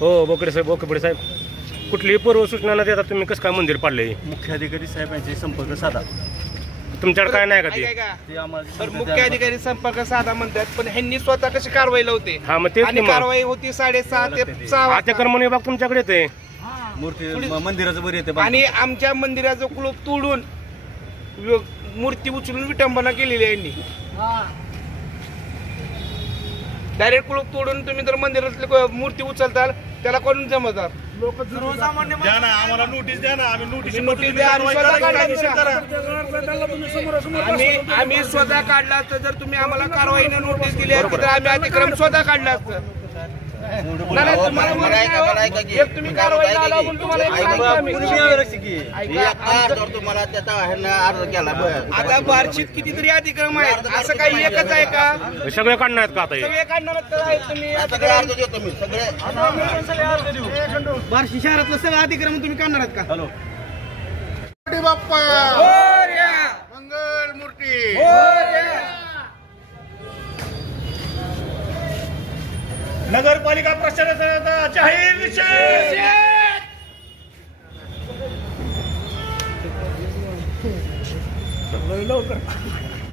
हो बोकडे साहेब कुठलीही पूर्व सूचना न देता तुम्ही कसं काय मंदिर पाडले? मुख्याधिकारी साहेबांचे संपर्क साधा. तुमच्याकडे काय नाही का ते तर आम्हाला मुख्य अधिकारी संपर्क साधा म्हणतात, पण ह्यांनी स्वतः कशी कारवाई लावते? हा मग तेच आणि मग. कारवाई होती 6:30 ते 6 वाजता. अतिक्रमण विभाग तुमच्याकडे येते. मूर्ती मंदिराचं बरं येते. आणि आमच्या मंदिराचं कुलूप तोडून मूर्ती उचलून विटंबना केलेली आहे यांनी. डायरेक्ट कुलूप तोडून तुम्ही जर मंदिरातली मूर्ती उचलताल त्याला कोण जमवतात? लोक सर्वसामान्य द्या ना आम्हाला नोटीस द्या ना. आम्ही नोटीस द्या. आम्ही स्वतः काढला असतं. जर तुम्ही आम्हाला कारवाईने नोटीस दिली असती तर आम्ही अतिक्रम स्वतः काढला असतं. तुम्ही कारवाई झाला म्हणून तुम्हाला आता बार्शीत कितीतरी अतिक्रम आहेत, असं काही एकच आहे का? सगळे काढणार आहेत का आता? सगळे काढणार आहेत तुम्ही. बार्शी शहरातलं सगळं अतिक्रमण तुम्ही काढणार आहेत का? हॅलो बाप्पा मंगल मूर्ती. नगरपालिका प्रशासनाचा जाहीर निषेध.